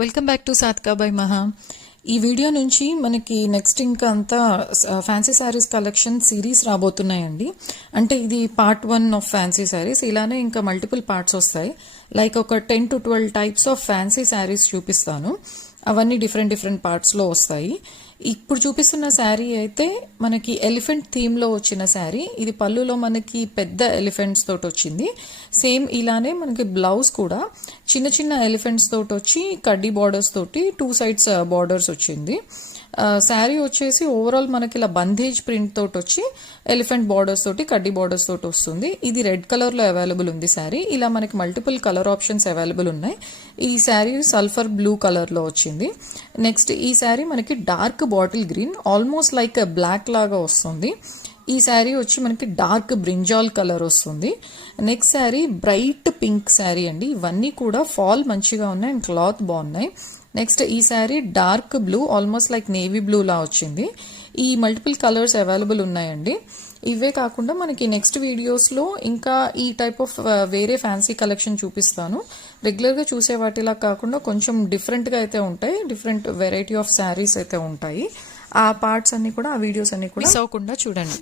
Welcome back to సాత్కా by మహా. ఈ video నుంచి మనకి నెక్స్ట్ ఇంకా అంతా ఫ్యాన్సీ శారీస్ కలెక్షన్ సిరీస్ రాబోతున్నాయండి. అంటే ఇది పార్ట్ 1 ఆఫ్ ఫ్యాన్సీ శారీస్. ఇలానే ఇంకా మల్టిపుల్ పార్ట్స్ వస్తాయి. లైక్ ఒక 10 to 12 types of fancy saris చూపిస్తాను. అవన్నీ డిఫరెంట్ పార్ట్స్లో వస్తాయి. ఇప్పుడు చూపిస్తున్న శారీ అయితే మనకి ఎలిఫెంట్ థీమ్లో వచ్చిన శారీ. ఇది పళ్ళులో మనకి పెద్ద ఎలిఫెంట్స్ తోటి వచ్చింది. సేమ్ ఇలానే మనకి బ్లౌజ్ కూడా చిన్న చిన్న ఎలిఫెంట్స్ తోటి వచ్చి కడ్డీ బార్డర్స్ తోటి 2 sides బార్డర్స్ వచ్చింది. శారీ వచ్చేసి ఓవరాల్ మనకి ఇలా బందేజ్ ప్రింట్ తోటి వచ్చి ఎలిఫెంట్ బార్డర్స్ తోటి కడ్డీ బార్డర్స్ తోటి వస్తుంది. ఇది రెడ్ కలర్లో అవైలబుల్ ఉంది శారీ. ఇలా మనకి మల్టిపుల్ కలర్ ఆప్షన్స్ అవైలబుల్ ఉన్నాయి. ఈ శారీ సల్ఫర్ బ్లూ కలర్లో వచ్చింది. నెక్స్ట్ ఈ శారీ మనకి dark bottle green almost like black లాగా వస్తుంది. ఈ శారీ వచ్చి మనకి డార్క్ బ్రింజాల్ కలర్ వస్తుంది. Next sari bright pink sari అండి. ఇవన్నీ కూడా ఫాల్ మంచిగా ఉన్నాయి అండ్ క్లాత్ బాగున్నాయి. నెక్స్ట్ ఈ sari dark blue almost like navy blue లా వచ్చింది. ఈ మల్టిపుల్ కలర్స్ అవైలబుల్ ఉన్నాయండి. ఇవే కాకుండా మనకి నెక్స్ట్ వీడియోస్లో ఇంకా ఈ టైప్ ఆఫ్ వేరే ఫ్యాన్సీ కలెక్షన్ చూపిస్తాను. రెగ్యులర్గా చూసే వాటిలా కాకుండా కొంచెం డిఫరెంట్గా అయితే ఉంటాయి. డిఫరెంట్ వెరైటీ ఆఫ్ శారీస్ అయితే ఉంటాయి. ఆ పార్ట్స్ అన్ని కూడా ఆ వీడియోస్ అన్ని కూడా మిస్ అవ్వకుండా చూడండి.